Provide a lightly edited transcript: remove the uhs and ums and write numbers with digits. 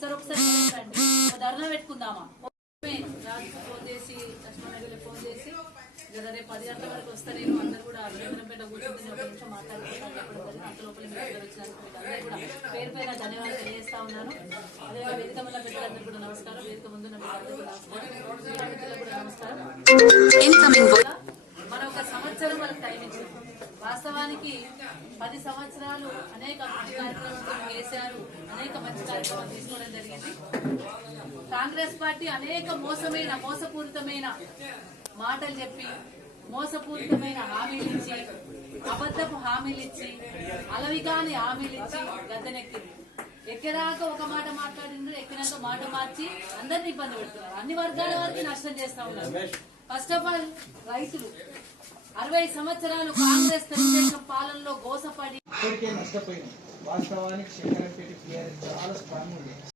Sir ఒకసారి రండి, ధర్నా పెట్టుకుందామా? రాజుకు ఫోన్ చేసి కస్టమర్లకు ఫోన్ చేసి రేపు 10 గంటల వరకు వస్తే నేను అందరూ కూడా అభినందనపేట కూర్చుంటుంది ఒక నిమిషం మాట్లాడుకుంటాను. అంత లోపల మీరు అందరూ వచ్చినందుకు మీకు అందరూ కూడా పేరు పైన ధన్యవాదాలు తెలియజేస్తా ఉన్నాను. అదే వేదిక వల్ల పెట్టాలందరూ కూడా నమస్కారం, వేదిక ముందు మీకు అందరూ కూడా నమస్కారం. మనం ఒక సంవత్సరం వాళ్ళకి టైం ఇచ్చాం. వాస్తవానికి 10 సంవత్సరాలు అనేక మంచి కార్యక్రమాలతో కేసీఆర్ అనేక మంచి కార్యక్రమాలు తీసుకోవడం జరిగింది. కాంగ్రెస్ పార్టీ అనేక మోసపూరితమైన మాటలు చెప్పి, మోసపూరితమైన హామీలు ఇచ్చి, అబద్ధపు హామీలు ఇచ్చి, అలవిగాని హామీలు ఇచ్చి గద్దెనెక్కింది. ఎక్కేదాకా ఒక మాట మాట్లాడిండ్రు, ఎక్కినాక మాట మార్చి అందరినీ ఇబ్బంది పెడుతున్నారు. అన్ని వర్గాల వారికి నష్టం చేస్తా ఉన్నారు. ఫస్ట్ ఆఫ్ ఆల్ రైతులు 60 సంవత్సరాలు కాంగ్రెస్ తెలుగుదేశం పాలనలో గోసపడి నష్టపోయింది. వాస్తవానికి శంకరంపేట చాలా స్ట్రాంగ్ ఉంది.